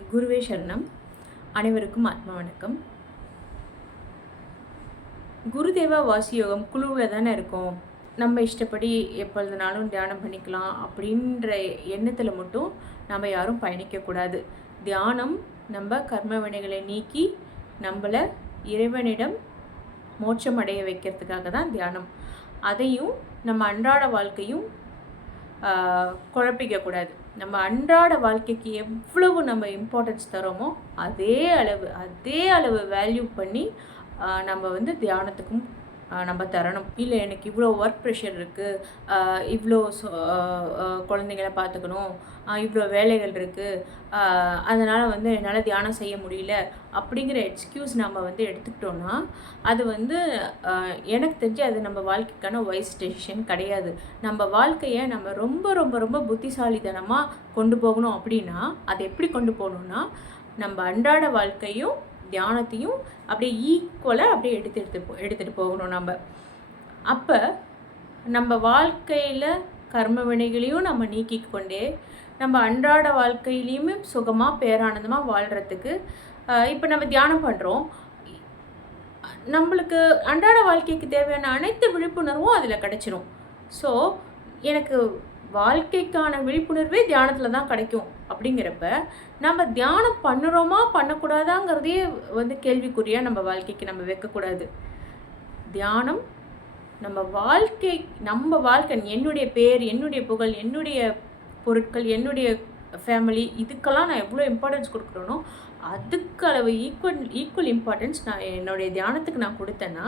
குருவே சரணம். அனைவருக்கும் ஆத்ம வணக்கம். குருதேவா வாசியோகம் குழுவில் தானே இருக்கோம். நம்ம இஷ்டப்படி எப்பொழுதுனாலும் தியானம் பண்ணிக்கலாம் அப்படின்ற எண்ணத்தில் மட்டும் நம்ம யாரும் பயணிக்கக்கூடாது. தியானம் நம்ம கர்ம வினைகளை நீக்கி நம்மளை இறைவனிடம் மோட்சம் அடைய வைக்கிறதுக்காக தான் தியானம். அதையும் நம்ம அன்றாட வாழ்க்கையும் குழப்பிக்கக்கூடாது. நம்ம அன்றாட வாழ்க்கைக்கு எவ்வளவு நம்ம இம்பார்ட்டன்ஸ் தரோமோ அதே அளவு வேல்யூ பண்ணி நம்ம தியானத்துக்கும் நம்ம தரணும். இல்லை எனக்கு இவ்வளோ ஒர்க் ப்ரெஷர் இருக்குது, இவ்வளோ குழந்தைங்கள பார்த்துக்கணும், இவ்வளோ வேலைகள் இருக்குது, அதனால் என்னால் தியானம் செய்ய முடியல அப்படிங்கிற எக்ஸ்கியூஸ் நம்ம எடுத்துக்கிட்டோன்னா அது எனக்கு தெரிஞ்சு அது நம்ம வாழ்க்கைக்கான வைஸ் டெசிஷன் கிடையாது. நம்ம வாழ்க்கையை நம்ம ரொம்ப ரொம்ப ரொம்ப புத்திசாலித்தனமாக கொண்டு போகணும். அப்படின்னா அதை எப்படி கொண்டு போகணுன்னா, நம்ம அன்றாட வாழ்க்கையும் தியானத்தையும் அப்படியே ஈக்குவலாக அப்படியே எடுத்துகிட்டு போகணும். அப்போ நம்ம வாழ்க்கையில் கர்ம வினைகளையும் நம்ம நீக்கிக்கொண்டே நம்ம அன்றாட வாழ்க்கையிலையுமே சுகமாக பேரானந்தமாக வாழ்கிறதுக்கு இப்போ நம்ம தியானம் பண்ணுறோம். நம்மளுக்கு அன்றாட வாழ்க்கைக்கு தேவையான அனைத்து விழிப்புணர்வும் அதில் கிடச்சிரும். ஸோ எனக்கு வாழ்க்கைக்கான விழிப்புணர்வே தியானத்தில் தான் கிடைக்கும். அப்படிங்கிறப்ப நம்ம தியானம் பண்ணுறோமா பண்ணக்கூடாதாங்கிறதே கேள்விக்குறியாக நம்ம வாழ்க்கைக்கு நம்ம வைக்கக்கூடாது. தியானம் நம்ம வாழ்க்கை என்னுடைய பேர், என்னுடைய புகழ், என்னுடைய பொருட்கள், என்னுடைய ஃபேமிலி, இதுக்கெல்லாம் நான் எவ்வளோ இம்பார்ட்டன்ஸ் கொடுக்குறேனோ அதுக்கு அளவு ஈக்குவல் இம்பார்ட்டன்ஸ் நான் என்னுடைய தியானத்துக்கு நான் கொடுத்தேன்னா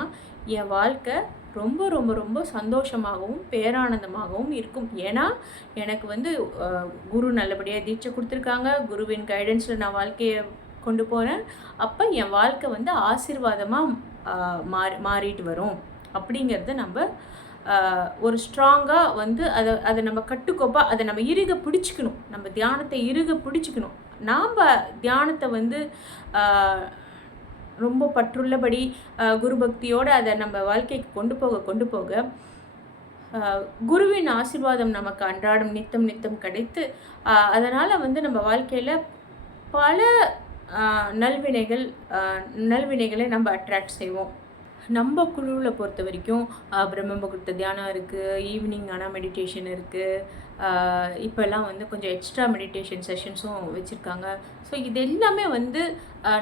என் வாழ்க்கை ரொம்ப ரொம்ப ரொம்ப சந்தோஷமாகவும் பேரானந்தமாகவும் இருக்கும். ஏன்னா எனக்கு குரு நல்லபடியாக தீட்சை கொடுத்துருக்காங்க. குருவின் கைடன்ஸில் நான் வாழ்க்கையை கொண்டு போகிறேன். அப்போ என் வாழ்க்கை ஆசீர்வாதமாக மாறிட்டு வரும். அப்படிங்கிறத நம்ம ஒரு ஸ்ட்ராங்காக அதை நம்ம கட்டுக்கோப்பாக அதை நம்ம இறுக பிடிச்சிக்கணும். நம்ம தியானத்தை இறுக பிடிச்சிக்கணும். நாம் தியானத்தை ரொம்ப பற்றுள்ளபடி குரு பக்தியோடு அதை நம்ம வாழ்க்கைக்கு கொண்டு போக குருவின் ஆசீர்வாதம் நமக்கு அன்றாடம் நித்தம் கிடைத்து அதனால் நம்ம வாழ்க்கையில் பல நல்வினைகளை நம்ம அட்ராக்ட் செய்வோம். நம்ம குழுவில் பொறுத்த வரைக்கும் பிரம்ம முகூர்த்த தியானம் இருக்குது, ஈவினிங் ஆனால் மெடிடேஷன் இருக்குது, இப்போல்லாம் கொஞ்சம் எக்ஸ்ட்ரா மெடிடேஷன் செஷன்ஸும் வச்சுருக்காங்க. ஸோ இது எல்லாமே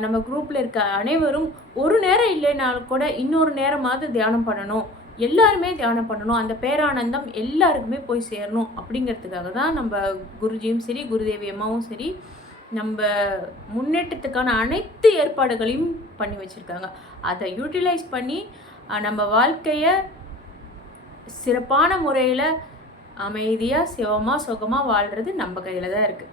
நம்ம குரூப்பில் இருக்க அனைவரும் ஒரு நேரம் இல்லைனாலும் கூட இன்னொரு நேரமாவது தியானம் பண்ணணும், எல்லாருமே தியானம் பண்ணணும், அந்த பேரானந்தம் எல்லாருக்குமே போய் சேரணும் அப்படிங்கிறதுக்காக தான் நம்ம குருஜியும் சரி குருதேவி அம்மாவும் சரி நம்ம முன்னேற்றத்துக்கான அனைத்து ஏற்பாடுகளையும் பண்ணி வச்சுருக்காங்க. அதை யூட்டிலைஸ் பண்ணி நம்ம வாழ்க்கையை சிறப்பான முறையில் அமைதியாக சுகமாக வாழ்கிறது நம்ம கையில் தான் இருக்குது.